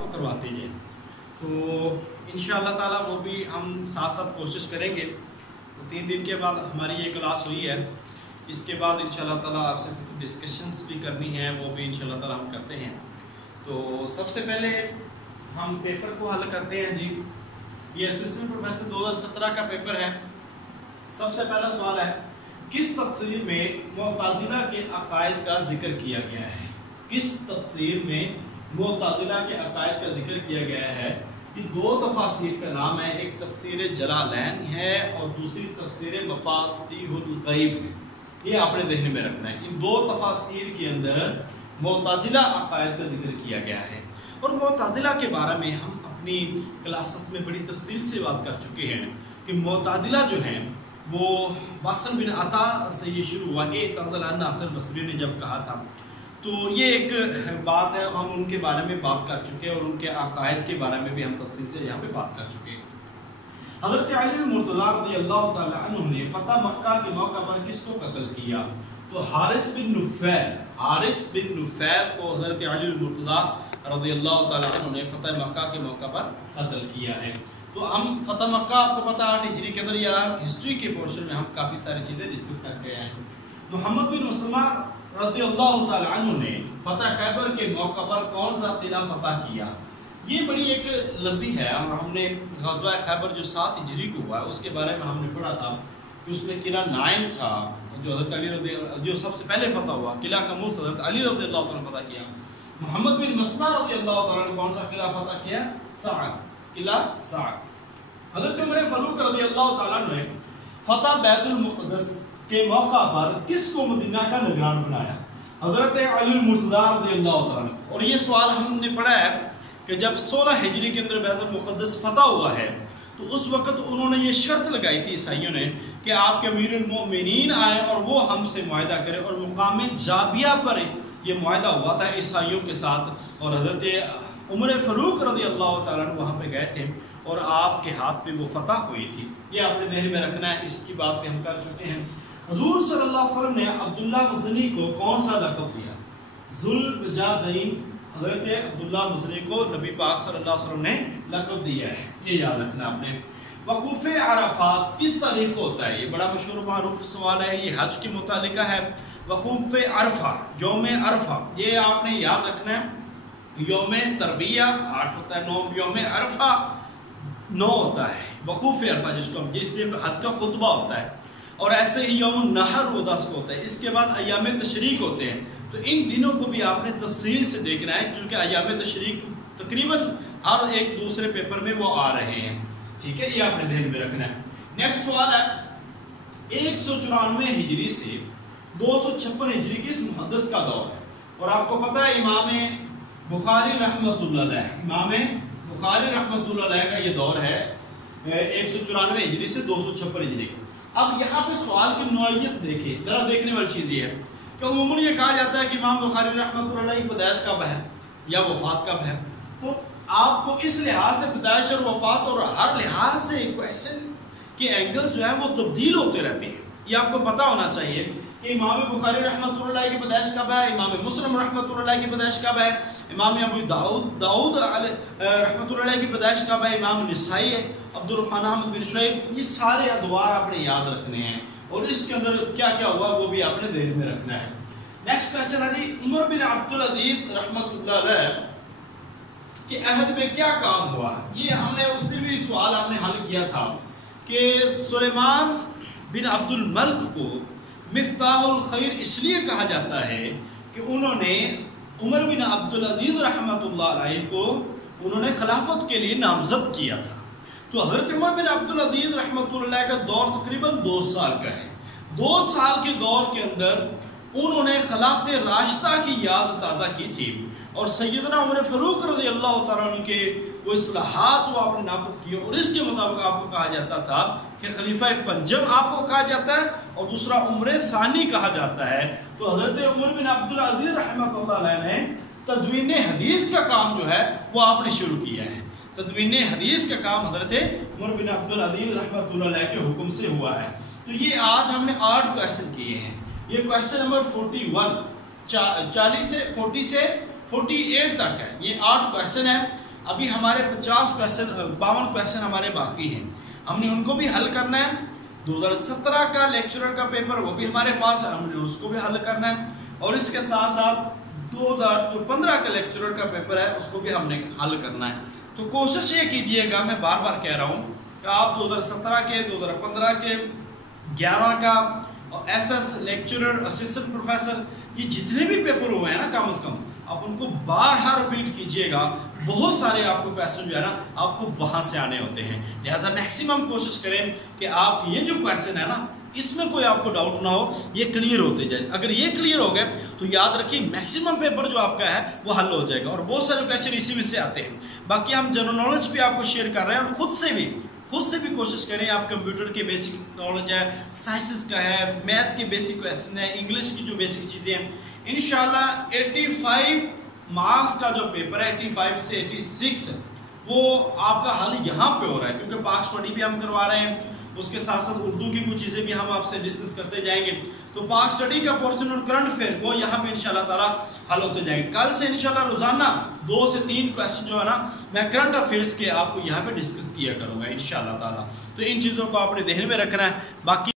کو کرواتے جائیں. تو انشاءاللہ تعالیٰ وہ بھی ہم ساتھ ساتھ کوشش کریں گے. تو 3 دن کے بعد ہماری یہ کلاس ہوئی ہے. اس کے بعد انشاءاللہ تعالیٰ آپ سے کچھ ڈسکشنز بھی کرنی ہیں, وہ بھی انشاءاللہ تعالیٰ ہم کرتے ہیں. تو سب سے پہلے ہم پیپر کو حل کرتے ہیں. جی یہ اسسٹنٹ پروفیسر 2017 کا پیپر ہے. سب سے پہلا سوال ہے, کس تفسیر میں معتزلہ کے عقائد کا ذکر کیا گیا ہے؟ کس تفسیر میں معتزلہ کے عقائد کا ذکر کیا گیا ہے؟ یہ 2 تفاسیر کا نام ہے. ایک تفسیر جلالین ہے اور دوسری تفسیر مفاتیح الغیب ہے. یہ آپ نے ذہن میں رکھنا ہے. ان 2 تفاسیر کے اندر معتزلہ عقائد کا ذکر کیا گیا ہے. اور معتزلہ کے بارے میں ہم اپنی کلاسز میں بڑی تفصیل سے بات کر چکے ہیں کہ معتزلہ جو ہیں وہ واصل بن عطا سے یہ شروع ہوا. اعتزل الناصر بصری نے جب کہا تھا, تو یہ ایک بات ہے. ہم ان کے بارے میں بات کر چکے ہیں اور ان کے عقائد کے بارے میں بھی ہم تفصیل سے یہاں پہ بات کر چکے ہیں. حضرت علی المرتضی رضی اللہ تعالی عنہ نے فتح مکہ کے موقع پر کس کو قتل کیا؟ تو حارث بن نفیل کو حضرت علی المرتضی رضی اللہ تعالی عنہ نے فتح مکہ کے موقع پر قتل کیا ہے. تو ہم فتح مکہ آپ کو پتا 8 ہجری کے اندر یا ہسٹری کے پورشن میں ہم کافی ساری چیزیں ڈسکس کر کے آئے ہیں. محمد بن مسلمہ رضی اللہ تعالی عنہ نے فتح خیبر کے موقع پر کون سا قلعہ فتح کیا؟ یہ بڑی ایک لمبی ہے اور ہم نے غزوہ خیبر جو 7 ہجری کو ہوا ہے اس کے بارے میں ہم نے پڑھا تھا کہ اس میں قلعہ نائم تھا جو حضرت علی جو سب سے پہلے فتح ہوا. قلعہ کا ملک حضرت علی رضی اللہ تعالیٰ نے فتح کیا. محمد بن مسلمہ رضی اللہ تعالیٰ نے کون سا قلعہ فتح کیا؟ سعد, قلعہ سعد. حضرت عمر فاروق رضی اللہ تعالیٰ نے فتح بیت المقدس کے موقع پر کس کو مدینہ کا نگران بنایا؟ حضرت علی المرتضی رضی اللہ تعالیٰ نے. اور یہ سوال ہم نے پڑھا ہے کہ جب 16 ہجری کے اندر بیت المقدس فتح ہوا ہے تو اس وقت انہوں نے یہ شرط لگائی تھی عیسائیوں نے کہ آپ کے امیر المؤمنین آئیں اور وہ ہم سے معاہدہ کریں. اور مقام جابیہ پر یہ معاہدہ ہوا تھا عیسائیوں کے ساتھ. اور حضرت عمر فاروق رضی اللہ تعالیٰ عنہ وہاں پہ گئے تھے اور آپ کے ہاتھ پہ وہ فتح ہوئی تھی. یہ آپ نے ذہن میں رکھنا ہے. اس کی بات پہ ہم کر چکے ہیں. حضور صلی اللہ علیہ وسلم نے عبداللہ مزنی کو کون سا لقب دیا؟ ذوالجادین. حضرت عبداللہ مزنی کو نبی پاک صلی اللہ علیہ وسلم نے لقب دیا ہے. یہ یاد رکھنا آپ نے. وقوف عرفات کس تاریخ کو ہوتا ہے؟ یہ بڑا مشہور و معروف سوال ہے. یہ حج کے متعلقہ ہے. وقوف عرفہ, یوم عرفہ, یہ آپ نے یاد رکھنا ہے. یوم تربیہ 8 ہوتا ہے, 9 یوم عرفہ 9 ہوتا ہے. وقوف عرفہ جس سے حج کا خطبہ ہوتا ہے. اور ایسے ہی یوم النحر وہ 10 کو ہوتا ہے. اس کے بعد ایام تشریق ہوتے ہیں. تو ان دنوں کو بھی آپ نے تفصیل سے دیکھنا ہے کیونکہ ایام تشریق تقریباً ہر ایک دوسرے پیپر میں وہ آ رہے ہیں. ٹھیک ہے, یہ آپ نے ذہن میں رکھنا ہے. نیکسٹ سوال ہے 194 ہجری سے 256 ہجری کس محدث کا دور ہے؟ اور آپ کو پتہ ہے امام بخاری رحمۃ اللہ علیہ, امام بخاری رحمۃ اللہ علیہ کا یہ دور ہے 194 ہجری سے 256 ہجری. اب یہاں پہ سوال کی نوعیت دیکھیں, ذرا دیکھنے والی چیز یہ ہے کہ عموماً یہ کہا جاتا ہے کہ امام بخاری رحمۃ اللہ علیہ کی پیدائش کب ہے یا وفات کب ہے. تو آپ کو اس لحاظ سے پیدائش اور وفات اور ہر لحاظ سے کویسچن کے اینگل جو ہیں وہ تبدیل ہوتے رہتے ہیں. یہ آپ کو پتہ ہونا چاہیے کہ امام بخاری رحمۃ اللہ علیہ کی پیدائش کب ہے, امام مسلم رحمۃ اللہ علیہ کی پیدائش کب ہے, امام ابو داؤد رحمۃ اللہ علیہ کی پیدائش کب ہے, امام نسائی عبد الرحمن احمد بن شعیب. یہ سارے ادوار آپ نے یاد رکھنے ہیں اور اس کے اندر کیا کیا ہوا وہ بھی آپ نے ذہن میں رکھنا ہے. نیکسٹ کویسچن ہے جی عمر بن عبد العزیز رحمۃ اللہ علیہ کے عہد میں کیا کام ہوا؟ یہ ہم نے اس دن بھی سوال آپ نے حل کیا تھا کہ سلیمان بن عبد الملک کو مفتاح الخیر اس لیے کہا جاتا ہے کہ انہوں نے عمر بن عبد العزیز رحمۃ اللہ علیہ کو انہوں نے خلافت کے لیے نامزد کیا تھا. تو حضرت عمر بن عبد العزیز رحمۃ اللہ علیہ کا دور تقریباً 2 سال کا ہے. 2 سال کے دور کے اندر انہوں نے خلافت راشدہ کی یاد تازہ کی تھی اور سیدنا عمر فاروق رضی اللہ تعالیٰ عنہ کے وہ اصلاحات وہ آپ نے نافذ کیے. اور اس کے مطابق آپ کو کہا جاتا تھا کہ خلیفہ پنجم آپ کو کہا جاتا ہے اور دوسرا عمر ثانی کہا جاتا ہے. تو حضرت عمر بن عبد العزیز رحمۃ اللہ علیہ نے تدوین حدیث کا کام جو ہے وہ آپ نے شروع کیا ہے. تدوین حدیث کا کام حضرت عمر بن عبد العزیز رحمۃ اللہ علیہ کے حکم سے ہوا ہے. تو یہ آج ہم نے 8 کویسچن کیے ہیں. یہ کویسچن نمبر 41 40 سے 48 تک ہے. یہ 8 کویسچن ہے ابھی ہمارے 52 کویشچن ہمارے باقی ہیں، ہم نے ان کو بھی حل کرنا ہے۔ 2017 کا لیکچرر کا پیپر وہ بھی ہمارے پاس ہے، ہم نے اس کو بھی حل کرنا ہے، اور اس کے ساتھ ساتھ 2015 کا لیکچرر کا پیپر ہے اس کو بھی ہم نے حل کرنا ہے۔ تو کوشش یہ کیجیے گا، میں بار بار کہہ رہا ہوں کہ آپ 2017 کے، 2015 کے، 11 کا S S lecturer, assistant professor, یہ جتنے بھی پیپر ہوئے ہیں نا کم از کم آپ ان کو بارہا ریپیٹ کیجئے گا۔ بہت سارے آپ کو کویشچن جو ہے نا آپ کو وہاں سے آنے ہوتے ہیں، لہٰذا میکسیمم کوشش کریں کہ آپ یہ جو کویشچن ہے نا اس میں کوئی آپ کو ڈاؤٹ نہ ہو، یہ کلیئر ہوتے جائیں۔ اگر یہ کلیئر ہو گئے تو یاد رکھیے میکسیمم پیپر جو آپ کا ہے وہ حل ہو جائے گا، اور بہت سارے کویشچن اسی میں سے آتے ہیں۔ باقی ہم جنرل نالج بھی آپ کو شیئر کر رہے ہیں، اور خود سے بھی کوشش کریں۔ آپ کمپیوٹر کے بیسک نالج ہے، سائنسز کا ہے، میتھ کے بیسک کویشچن ہے، انگلش کی جو بیسک چیزیں ہیں، انشاءاللہ 85 مارکس کا جو پیپر ہے 85 سے 86 وہ آپ کا حل یہاں پہ ہو رہا ہے، کیونکہ پاک اسٹڈی بھی ہم کروا رہے ہیں، اس کے ساتھ ساتھ اردو کی کچھ چیزیں بھی ہم آپ سے ڈسکس کرتے جائیں گے۔ تو پاک اسٹڈی کا پورشن اور کرنٹ افیئر وہ یہاں پہ انشاءاللہ تعالیٰ حل ہوتے جائیں گے۔ کل سے انشاءاللہ روزانہ 2 سے 3 کویشچن جو ہے نا میں کرنٹ افیئرس کے آپ کو یہاں پہ ڈسکس کیا کروں گا انشاءاللہ تعالیٰ۔ تو ان چیزوں کو آپ نے ذہن میں رکھنا ہے۔ باقی